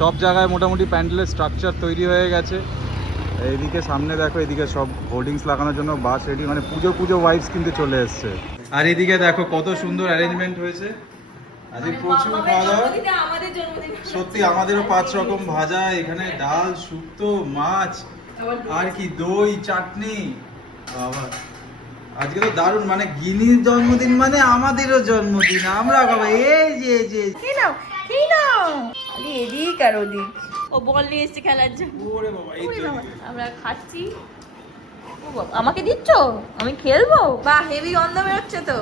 সব জায়গায় মোটামুটি প্যান্ডেলের স্ট্রাকচার তৈরি হয়ে গেছে। এইদিকে সামনে দেখো, এদিকে সব হোর্ডিংস লাগানোর জন্য বাস রেডি, মানে পুজো পুজো ওয়াইবস কিন্তু চলে এসছে। আর এদিকে দেখো কত সুন্দর অ্যারেঞ্জমেন্ট হয়েছে। আজকে প্রচুর খাওয়া দাওয়া, সত্যি আমাদেরও 5 রকম ভাজা, এখানে ডাল, শুক্তো, মাছ, আর কি দই, চাটনি। বাবা আজকে তো দারুণ, মানে গিনির জন্মদিন মানে আমাদেরও জন্মদিন, আমরা বাবা এই যে কি নাও খালি এদিক আর ওদিক। ও বল নিয়ে এসছে খেলার জন্য। ওরে বাবা এই তো আমরা খাচ্ছি। ও বাবা আমাকে দিচ্ছ, আমি খেলবো? বাহ হেভি গন্ধ বেরোচ্ছে তো।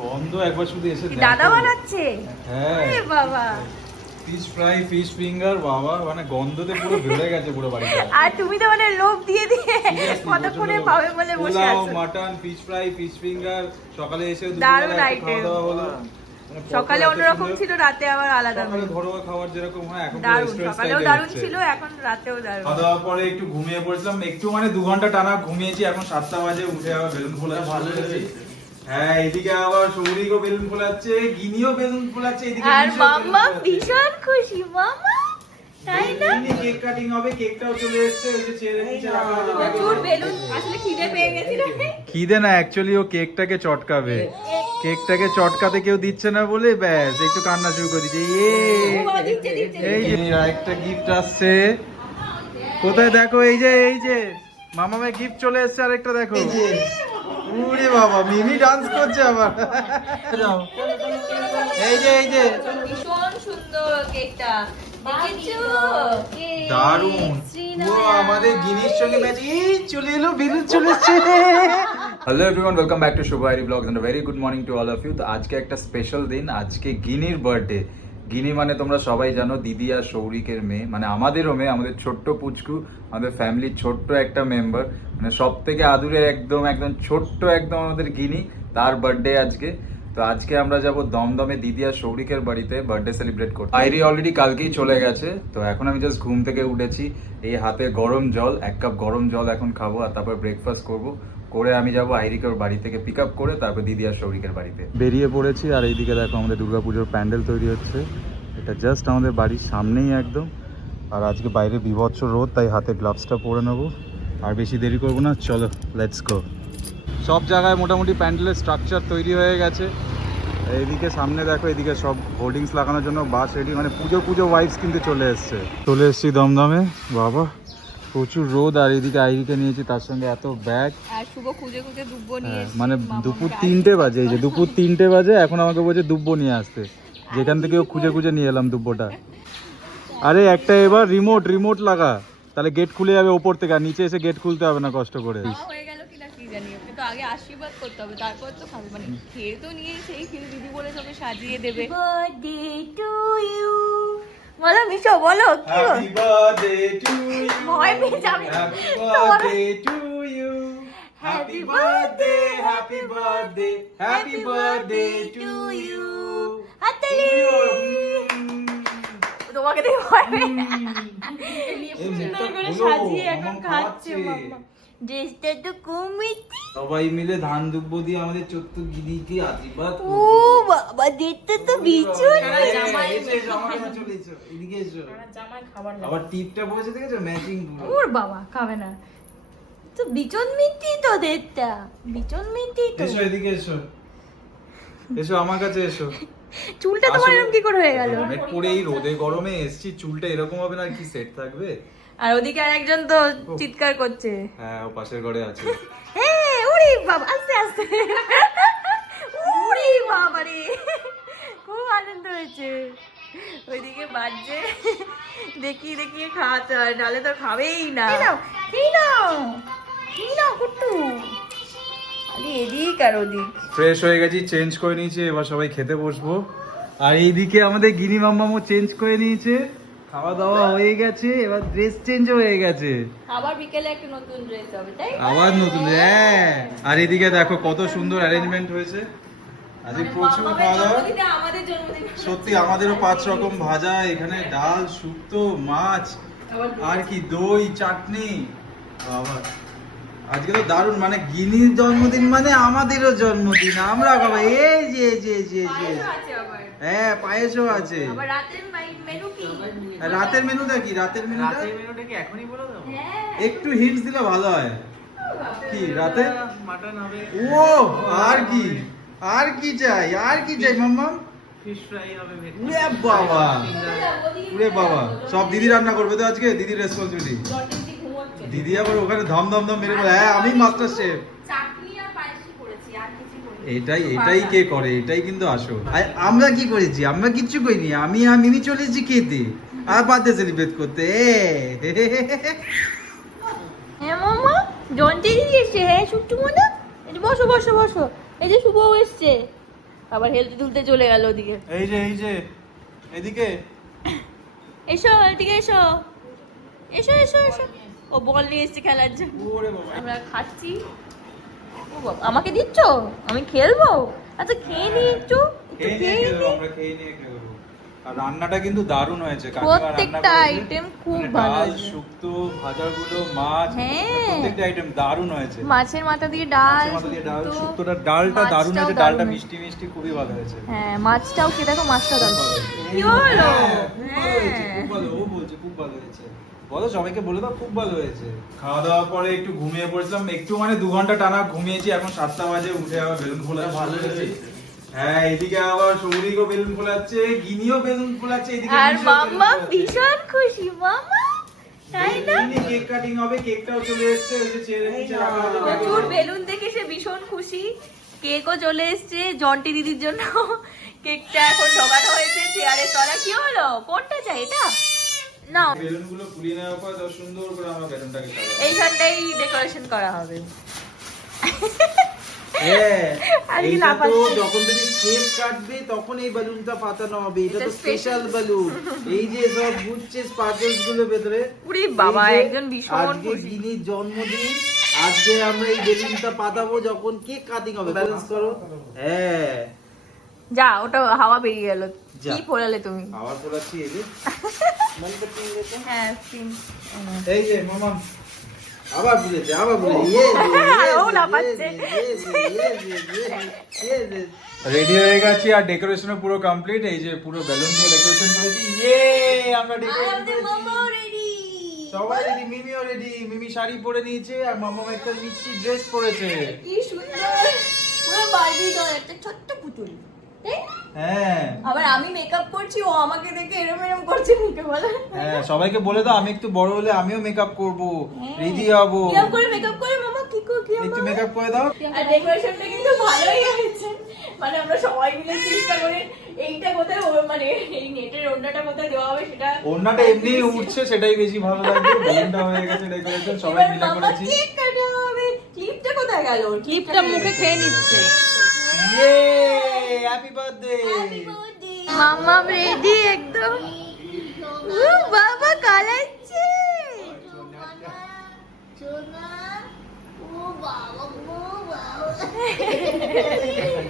গন্ধ একবার শুধু এসে দেখো। দাদা বানাচ্ছে? হ্যাঁ আরে বাবা, ফিশ ফ্রাই, ফিশ ফিঙ্গার, বাবা মানে গন্ধতে পুরো ভরে গেছে পুরো বাড়িটা। আর তুমি তো মানে লোভ দিয়ে কতক্ষণে পাবে বলে বসে পোলাও, আছো। Mutton, fish fry, fish finger, সকালে এসে দারুণ দুপুরবেলা একটা item। খাওয়া দাওয়া হলো। মানে সকালে এত অন্যরকম সুন্দর। ছিল, রাতে আবার আলাদা। সকালে ঘরোয়া খাবার যেরকম হয় এখন পুরো দারুণ, রেস্টুরেন্ট সকালেও স্টাইলে দারুণ হচ্ছে। ছিল, এখন রাতেও দারুণ। খাওয়া দাওয়ার পরে একটু ঘুমিয়ে পড়ছিলাম, একটু মানে 2 ঘন্টা টানা ঘুমিয়েছি। এখন 7টা বাজে, উঠে আবার বেলুন ফোলা ভালো হয়েছে। হ্যাঁ এদিকে আবার সৌরিকও বেলুন ফোলাচ্ছে, গিনিও বেলুন ফোলাচ্ছে, এদিকে আর নিশাও বেলুন মাম্মা ফোলাচ্ছে। ভীষণ খুশি, মাম্মা তাই না? গিনি কেক কাটিং হবে, কেকটাও চলে এসেছে, ওই যে চেয়ারের নিচে রাখা আছে। প্রচুর বেলুন, আসলে খিদে পেয়ে গেছিল। খিদে না, অ্যাকচুয়ালি ও কেকটাকে চটকাবে। কেকটাকে চটকাতে কেউ দিচ্ছে না বলে ব্যাস একটু কান্না শুরু করে দিচ্ছে। এই যে আরেকটা গিফট আসছে, কোথায় দেখো, এই যে মামামে গিফট চলে এসেছে আরেকটা, দেখো। ওরে বাবা মিমি ডান্স করছে আবার। যাও এই যে ভীষণ সুন্দর কেকটা, দেখেছো? দারুণ, ও আমাদের গিনির সঙ্গে ম্যাচ। এই চলে এলো, বেলুন চলে এসেছে। Hello everyone, welcome back to Shubh আইরি vlogs and very good morning to all of you. তো আজকে একটা স্পেশাল দিন, আজকে গিনির বার্থডে। গিনি মানে তোমরা সবাই জানো দিদি আর সৌরিকের মেয়ে, মানে আমাদেরও মেয়ে, আমাদের ছোট্ট পুচকু, আমাদের ফ্যামিলির ছোট্ট একটা মেম্বার, মানে সব থেকে আদুরে একদম ছোট্ট একদম আমাদের গিনি, তার বার্থডে আজকে। তো আজকে আমরা যাব দমদমে দিদি আর সৌরিকের বাড়িতে বার্থডে সেলিব্রেট করতে। আইরি অলরেডি কালকেই চলে গেছে, তো এখন আমি জাস্ট ঘুম থেকে উঠেছি। এই হাতে গরম জল, 1 কাপ গরম জল এখন খাবো, আর তারপর ব্রেকফাস্ট করবো করে আমি যাবো আইরিকে ওর বাড়ি থেকে পিক আপ করে, তারপর দিদি আর সৌরিকের বাড়িতে বেরিয়ে পড়েছি। আর এইদিকে দেখো আমাদের দুর্গাপুজোর প্যান্ডেল তৈরি হচ্ছে, এটা জাস্ট আমাদের বাড়ির সামনেই একদম। আর আজকে বাইরে বীভৎস রোদ, তাই হাতে গ্লাভসটা পরে নেবো। আর বেশি দেরি করবো না, চলো লেটস গো। সব জায়গায় মোটামুটি প্যান্ডেলের স্ট্রাকচার তৈরি হয়ে গেছে। এইদিকে সামনে দেখো, এদিকে সব হোর্ডিংস লাগানোর জন্য বাস রেডি, মানে পুজো পুজো ওয়াইবস কিন্তু চলে এসেছি দমদমে। বাবা প্রচুর রোদ, আর এদিকে আইরিকে নিয়েছি, তার সঙ্গে এত ব্যাগ। আর শুভ খুঁজে দুব্বো নিয়ে এসেছে। মানে দুপুর 3টে বাজে, এই যে দুপুর 3টে বাজে, এখন আমাকে বলছে দুব্বো নিয়ে আসতে, যেখান থেকে ও খুঁজে নিয়ে এলাম দুব্বোটা। আরে একটা এবার রিমোট লাগা, তাহলে গেট খুলে যাবে ওপর থেকে, আর নিচে এসে গেট খুলতে হবে না কষ্ট করে। হয়ে গেল কিনা কি জানি, ওকে তো আগে আশীর্বাদ করতে হবে, তারপর তো খাবে। মানে খেয়ে তো নিয়ে সেই খেয়ে দিদি বলে সবে সাজিয়ে দেবে। বার্থডে টু ইউ বলো মিশো, বলো কি হ্যাপি বার্থডে টু ইউ, ভয় পেয়ে যাবে। Happy birthday to you, happy birthday, happy birthday, happy birthday to you. হাততালি। তোমাকে দেখে ভয় পেয়ে সুন্দর করে সাজিয়ে এখন খাচ্ছে মাম্মা। ড্রেসটা তো কমিটি। সবাই মিলে ধান দুব্ব দিয়ে আমাদের চোদ্দ গিনিকে আশীর্বাদ ও বাবা দেখতে তো ভীষণ। আবার টিপটা বসে দেখেছো, ম্যাচিং। ওর বাবা খাবে না তো, ভীষণ মিষ্টি তো দেখতে, ভীষণ মিষ্টি তো। এসো এদিকে এসো, এসো আমার কাছে এসো। চুলটা তোমার এরকম কি করে হয়ে গেল? হেলমেট পরে এই রোদে গরমে এসছি, চুলটা এরকম হবে না, আর কি সেট থাকবে। আর ওদিকে আর একজন তো চিৎকার করছে। হ্যাঁ ও পাশের ঘরে আছে। হ্যাঁ ওরে বাবা, আস্তে আস্তে। ওরে বাবা রে, খুব আনন্দ হয়েছে। ওইদিকে বাজছে, দেখিয়ে খাওয়াতে হয়, নাহলে তো খাবেই না। খেয়ে নাও কুট্টু, খালি এদিক আর ওদিক। ফ্রেশ হয়ে গেছি, চেঞ্জ করে নিয়েছি, এবার সবাই খেতে বসবো। আর এইদিকে আমাদের গিনি মাম্মামও চেঞ্জ করে নিয়েছে, খাওয়া দাওয়া হয়ে গেছে, এবার ড্রেস চেঞ্জ হয়ে গেছে, আবার বিকেলে একটা নতুন ড্রেস হবে, তাই আবার নতুন। হ্যাঁ আর এদিকে দেখো কত সুন্দর অ্যারেঞ্জমেন্ট হয়েছে, আজকে প্রচুর খাওয়া দাওয়া, আমাদের জন্মদিন। সত্যি আমাদেরও 5 রকম ভাজা, এখানে ডাল, শুক্তো, মাছ, আর কি দই, চাটনি। বাবা আজকে তো দারুণ, মানে গিনির জন্মদিন মানে আমাদেরও জন্মদিন, আমরা বাবা এই যে হ্যাঁ পায়েসও আছে। আবার রাতের মেনু কি? রাতের মেনুটা কি? রাতের মেনুটা কি এখনই বলে দেবো? একটু হিন্টস দিলে ভালো হয়। কি রাতে? মাটন হবে। ও আর কি? আর কি চাই? আর কি চাই মাম্মা? ফিশ ফ্রাই হবে। উরে বাবা, উরে বাবা, সব দিদি রান্না করবে তো আজকে? দিদির রেসপন্সিবিলিটি। দিদি আবার ওখানে ধম ধম ধম মেরে বলে হ্যাঁ আমি মাস্টার শেফ। এটাই কে করে? এটাই কিন্তু আসল। আর আমরা কি করেছি? আমরা কিচ্ছু করিনি। আমি আর মিমি চলেছি খেতে আর বার্থডে সেলিব্রেট করতে। হ্যাঁ মাম্মা, জন্টি দিদি এসছে। হ্যাঁ শুট্টু মনে, বসো বসো বসো। এই যে শুভও এসছে, আবার হেলতে তুলতে চলে গেল ওদিকে। এই যে এদিকে এসো, এদিকে এসো এসো এসো এসো। ও বল নিয়ে এসছে খেলার জন্য। ওরে বাবা, আমরা খাচ্ছি। ও বাবা, আমাকে দিচ্ছ? আমি খেলবো? আচ্ছা খেয়ে নি একটু, খেয়ে নিয়ে খেলবো, আমরা খেয়ে নিয়ে খেলবো। আর রান্নাটা কিন্তু দারুণ হয়েছে। প্রত্যেকটা আইটেম খুব ভালো হয়েছে। শুক্তো, ভাজাগুলো, মাছ, হ্যাঁ প্রত্যেকটা আইটেম দারুণ হয়েছে। মাছের মাথা দিয়ে ডাল, শুক্তোটার ডালটা দারুণ হয়েছে। মাছটাও ডালটা দারুণ। মিষ্টি মিষ্টি খুবই ভালো হয়েছে। হ্যাঁ মাছটাও খেয়ে দেখো, মাছটা দারুণ। কি হলো? হ্যাঁ খুব ভালো, ও বলছে খুব ভালো হয়েছে। বলো সবাইকে বলে দাও খুব ভালো হয়েছে। খাওয়া দাওয়ার পরে একটু ঘুমিয়ে পড়ছিলাম, একটু মানে 2 ঘন্টা টানা ঘুমিয়েছি। এখন 7টা বাজে, উঠে আবার বেলুন ফোলাতে ভালো হয়েছে। হ্যাঁ এদিকে আবার সৌরিকও বেলুন ফোলাচ্ছে, গিনিও বেলুন ফোলাচ্ছে, এদিকে আর নিশাও বেলুন মাম্মা ফোলাচ্ছে। ভীষণ খুশি। মাম্মা তাই না? গিনি কেক কাটিং হবে, কেকটাও চলে এসেছে, ওই যে চেয়ারের নিচে রাখা আছে। প্রচুর বেলুন দেখে সে ভীষণ খুশি। কেকও চলে এসেছে জন্টি দিদির জন্য। কেকটা এখন ঢোকানো হয়েছে চেয়ারের তলায়। কি হলো? কোনটা চাই? এটা না, বেলুনগুলো ফুলিয়ে নেওয়ার পর তো সুন্দর করে আমরা বেলুনটাকে সাজাবো। এইখানটাই ডেকোরেশন করা হবে। আর কি এইটা না তো পাচ্ছি। যখন তুমি কেক কাটবে তখন এই বেলুনটা পাতানো হবে। এটা এটা তো স্পেশাল special। বেলুন। এই যে সব বুঝছে স্পার্কেলস গুলো ভেতরে। উরে বাবা, এই যে একজন ভীষণ আজকে খুশি। গিনির জন্মদিন, আজকে আমরা এই বেলুনটা পাতাবো যখন কেক কাটিং হবে। ব্যালেন্স করো। হ্যাঁ যা, ওটা হাওয়া বেরিয়ে গেল। যা। কি পড়ালে তুমি? আবার বলাচ্ছি এই যে হ্যাঁ pin। এই যে মামা আবার বলেছে ও না পাচ্ছে। রেডি হয়ে গেছি আর ডেকোরেশনও পুরো কমপ্লিট। এই যে পুরো বেলুন দিয়ে ডেকোরেশন করেছি। আমরা ডেকোরেশন করেছি। সবাই রেডি, মিমিও রেডি। মিমি শাড়ি পরে নিয়েছে আর মামা একটা মিষ্টি ড্রেস পরেছে। কি সুন্দর, পুরো বারবি ডল, একটা ছোট্ট পুতুল। তাই না? হ্যাঁ আবার আমি মেকআপ করছি, ও আমাকে দেখে এরম এরম করছে মুখে, বলে হ্যাঁ, সবাইকে বলে দাও আমি একটু বড় হলে আমিও মেকআপ করব, রেডি হব। মেকআপ করে মামা কি একটু মেকআপ করে দাও। আর ডেকোরেশনটা কিন্তু ভালোই হয়েছে। মানে আমরা সবাই মিলে চেষ্টা করে এইটা কোথায় মানে এই নেটের ওড়নাটা কোথায় দেওয়া হবে সেটা। ওড়নাটা এমনি উঠছে, সেটাই বেশি ভালো লাগবে। বেলুনটা হয়ে গেছে, ডেকোরেশন সবাই মিলে করেছি। কেক কাটা হবে। ক্লিপটা কোথায় গেল? ক্লিপটা মুখে খেয়ে নিচ্ছে। ইয়ে হ্যাপি বার্থডে। মাম্মা রেডি একদম। বাবা কালাচ্ছে।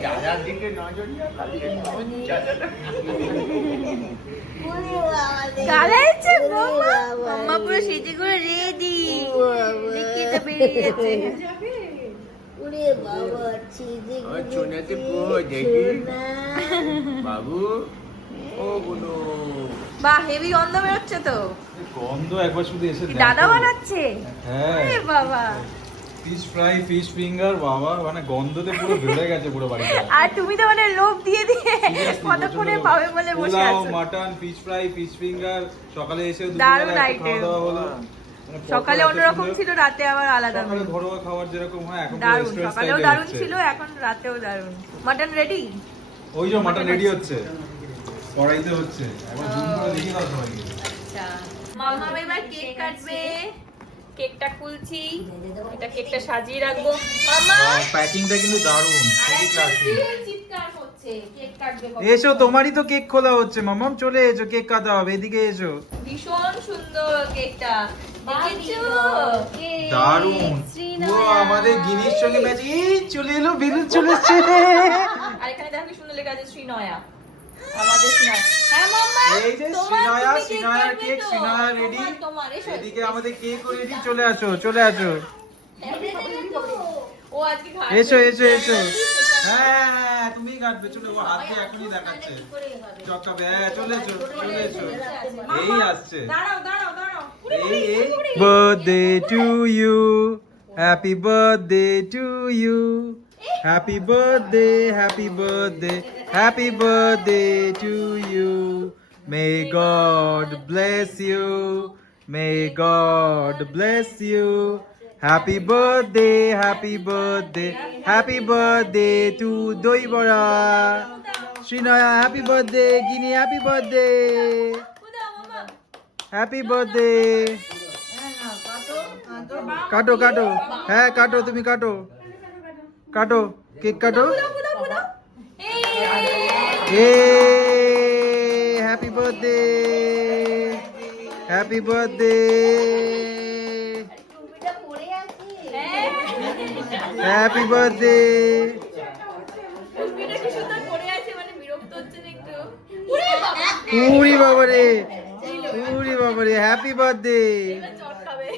দাদার দিকে নজর দিয়া কালাচ্ছে মাম্মা। মাম্মা পুরো সেজে করে রেডি। দেখি তো বেরিয়ে গেছে। শোনাতে দেখি বাবু ও গুলো বাহ, হেভি গন্ধ বেরোচ্ছে তো। গন্ধ একবার শুধু এসে দেখো। দাদা বানাচ্ছে? হ্যাঁ আরে বাবা। ফিশ ফ্রাই, ফিশ ফিঙ্গার, বাবা মানে গন্ধতে পুরো ভরে গেছে পুরো বাড়িটা। আর তুমি তো মানে লোভ দিয়ে দিয়ে কতক্ষণে পাবে বলে বসে পোলাও, আছো। Mutton, fish fry, fish finger, সকালে এসে দারুণ দুপুরবেলা একটা item। খাওয়া দাওয়া হলো। মানে সকালে পরপর এত অন্যরকম সুন্দর- ছিল, রাতে আবার আলাদা। সকালে ঘরোয়া খাবার যেরকম হয় এখন দারুণ, রেস্টুরেন্ট সকালেও স্টাইলে দারুণ হচ্ছে। ছিল, এখন রাতেও দারুণ। Mutton ready? ওই যে মাটন রেডি হচ্ছে, কড়াইতে হচ্ছে। একবার জুম করে দেখি দাও সবাইকে। আচ্ছা, মামা এবার কেক কাটবে। কেকটা খুলছি, এটা কেকটা সাজিয়ে রাখবো। মামা প্যাকিংটা কিন্তু দারুণ, খুবই ক্লাসি। চিৎকার করছে, কেক কাটবে কখন? এসো, তোমারই তো কেক খোলা হচ্ছে। মামাম চলে এসো, কেক কাটা হবে, এদিকে এসো। ভীষণ সুন্দর কেকটা, দেখেছো? দারুণ, পুরো আমাদের গিনির সঙ্গে ম্যাচ। এই চলে এলো, বেলুন চলে এসেছে। আর এখানে দেখো কি সুন্দর লেখা আছে শ্রীনয়া, আমাদের শ্রীনয়া। হ্যাঁ মাম্মা, এই যে তোমার, শ্রীনয়া, তুমি শ্রীনয়ার কাটবে কেক, তো? শ্রীনয়া রেডি। তোমার, এসো। এদিকে আমাদের কেক রেডি, চলে আসো, চলে আসো। ও আজকে ঘাট এসো এসো এসো। হ্যাঁ তুমি কাটবে, চলে ও হাত দিয়ে এখনই দেখাচ্ছে চটকাবে। হ্যাঁ চলে এসো চলে এসো, এই আসছে। দাঁড়াও দাঁড়াও দাঁড়াও। এই এই birthday to you, happy birthday to you, happy birthday happy birthday happy birthday to you, may God bless you, may God bless you, happy birthday happy birthday happy birthday to দই বড়া। Srinaya happy birthday, Ginni happy birthday, happy birthday. কাটো কাটো, হ্যাঁ কাটো, তুমি কাটো কাটো, cake কাটো। এ happy birthday happy birthday happy birthday. টুপিটা কি সুন্দর পরে আছে, মানে বিরক্ত হচ্ছে না একটু? উড়ি বাবারে, উড়ি বাবারে, হ্যাপি বার্থডে। চট খাবে।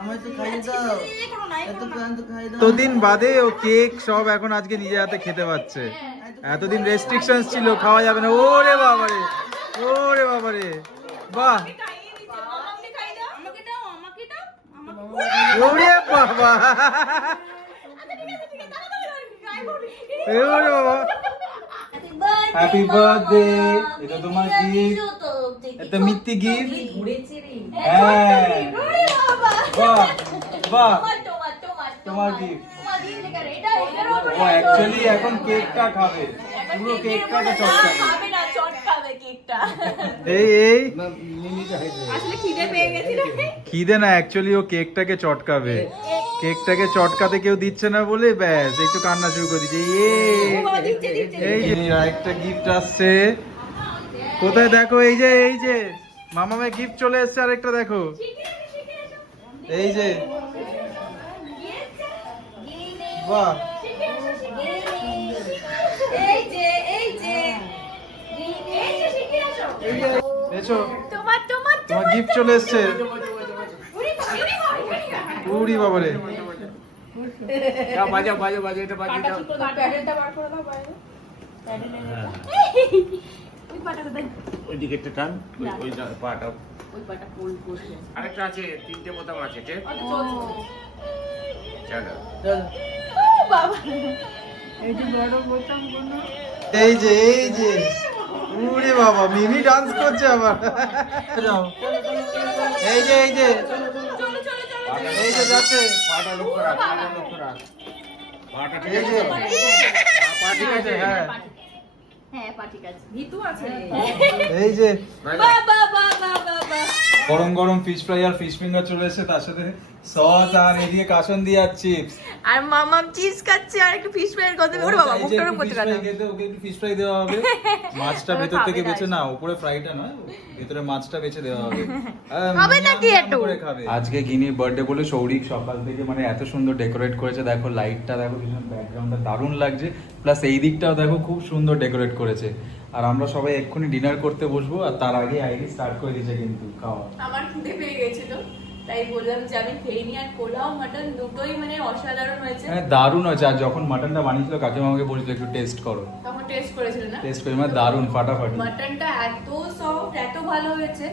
আমায় তো খাইয়ে দাও, এত প্রাণ তো খাইয়ে দাও। এতদিন বাদে ও কেক সব এখন আজকে নিজে হাতে খেতে পাচ্ছে। এতদিন রেস্ট্রিকশনস ছিল, খাওয়া যাবে না। ওরে বাবারে, ওরে বাবারে, বাহ, খাইয়ে দিচ্ছে। মামাকে খাইয়ে দাও। আমাকে দাও, আমাকে দাও, আমাকে। ওরে বাবা, ওরে বাবা, হ্যাপি বার্থডে। এটা তোমার গিফট, এটা মিত্তি গিফট। হ্যাঁ বাহ বাহ, তোমার gift। ও অ্যাকচুয়ালি এখন কেকটা খাবে, পুরো কেকটাকে চটকাবে। খাবে না, চট খাবে কেকটা। এই এই আসলে খিদে পেয়ে গেছিল। খিদে না, অ্যাকচুয়ালি ও কেকটাকে চটকাবে। কেকটাকে চটকাতে কেউ দিচ্ছে না বলে ব্যাস একটু কান্না শুরু করে দিচ্ছে। এই যে একটা গিফট আসছে, কোথায় দেখো, এই যে এই যে মামামে গিফট চলে এসেছে। আরেকটা দেখো, এই যে, বাহ, এই যে এই যে এই যে শিখে আসো। এসো, তোমার তোমার তোমার গিফট চলে এসেছে। উড়ি বাবারে, যাও বাজাও বাজাও বাজাও, এটা বাজিয়ে দাও। প্যাডেলটা বার করে দাও বাইরে। ওই পাটাটা দেন। ওই দিকে একটা টান, ওই পাটা। ওই পাটা ফুল করছে। আরেকটা আছে, 3টে বোতাম আছে। ঠিক চলো। ও বাবা, এই যে এই যে, উড়ি বাবা, মিমি ডান্স করছে আবার। যাও, এই যে এই যে চলো চলো চলো। এই যে যাচ্ছে, পাটা লক্ষ্য রাখ, পাটা লক্ষ্য রাখ। পাটা ঠিক এই আছে যে, তো? পা ঠিক আছে? হ্যাঁ হ্যাঁ পাটি কাজ। ভিতু আছে। এই যে বাহ বাহ বাহ বাহ বাহ বাহ। গরম গরম ফিশ ফ্রাই আর ফিশ ফিঙ্গার চলে এসেছে, তার সাথে সস আর এদিকে কাসন্দি আর চিপস। আর মামাম চিজ খাচ্ছে আর একটু ফিশ ফ্রাইয়ের কথা। ওরে বাবা, মুখটা ওরকম করতে কাটা। ওকে একটু ফিশ ফ্রাই দেওয়া হবে। মাছটা তবে ভেতর খাবে থেকে না। বেছে না, উপরে ফ্রাইটা নয়, ভেতরে মাছটা বেছে দেওয়া হবে। খাবে নাকি একটু? আজকে গিনির বার্থডে বলে সৌরিক সকাল থেকে মানে এত সুন্দর ডেকোরেট করেছে। দেখো লাইটটা দেখো, ভীষণ ব্যাকগ্রাউন্ডটা দারুণ লাগছে। প্লাস এই দিকটাও দেখো খুব সুন্দর ডেকোরেট করেছে। আর আমরা সবাই এক্ষুনি ডিনার করতে বসবো, আর তার আগে আইরি স্টার্ট করে দিয়েছে কিন্তু খাওয়া। আমার খিদে পেয়ে গেছিল, তাই বললাম যে আমি খেয়ে নি। আর পোলাও মাটন দুটোই মানে অসাধারণ হয়েছে। হ্যাঁ দারুণ হয়েছে। আর যখন মাটনটা বানিয়েছিল কাকিমা আমাকে বলেছিল একটু টেস্ট করো, তখন টেস্ট করেছিল না? টেস্ট করে মানে দারুণ ফাটাফাটি। মাটনটা এত সফট, এত ভালো হয়েছে।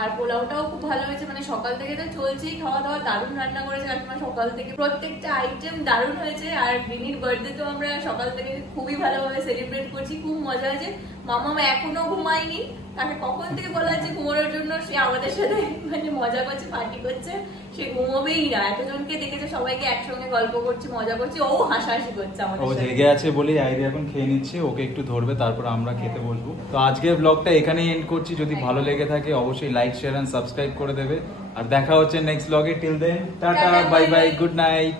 আর পোলাওটাও খুব ভালো হয়েছে। মানে সকাল থেকে তো চলছেই খাওয়া দাওয়া, দারুণ রান্না করেছে কাকিমা সকাল থেকে। প্রত্যেকটা আইটেম দারুণ হয়েছে। আর বিনির বার্থডে তো আমরা সকাল থেকে খুবই ভালোভাবে সেলিব্রেট করছি, খুব মজা হয়েছে। মামাম এখনো ঘুমায়নি, তাকে কখন থেকে বলা হচ্ছে ঘুমানোর জন্য, সে আমাদের সাথে মানে মজা করছে, পার্টি করছে। সে ঘুমোবেই না। এতজনকে দেখেছে, সবাইকে একসঙ্গে গল্প করছে, মজা করছে, ও হাসাহাসি করছে আমাদের ও সাথে। জেগে আছে বলেই আইরি এখন খেয়ে নিচ্ছে, ওকে একটু ধরবে তারপর আমরা খেতে বসবো। তো আজকের ব্লগটা এখানেই এন্ড করছি। যদি ভালো লেগে থাকে অবশ্যই লাইক শেয়ার এন্ড সাবস্ক্রাইব করে দেবে। আর দেখা হচ্ছে নেক্সট ব্লগে। Till then tata, bye bye, good night.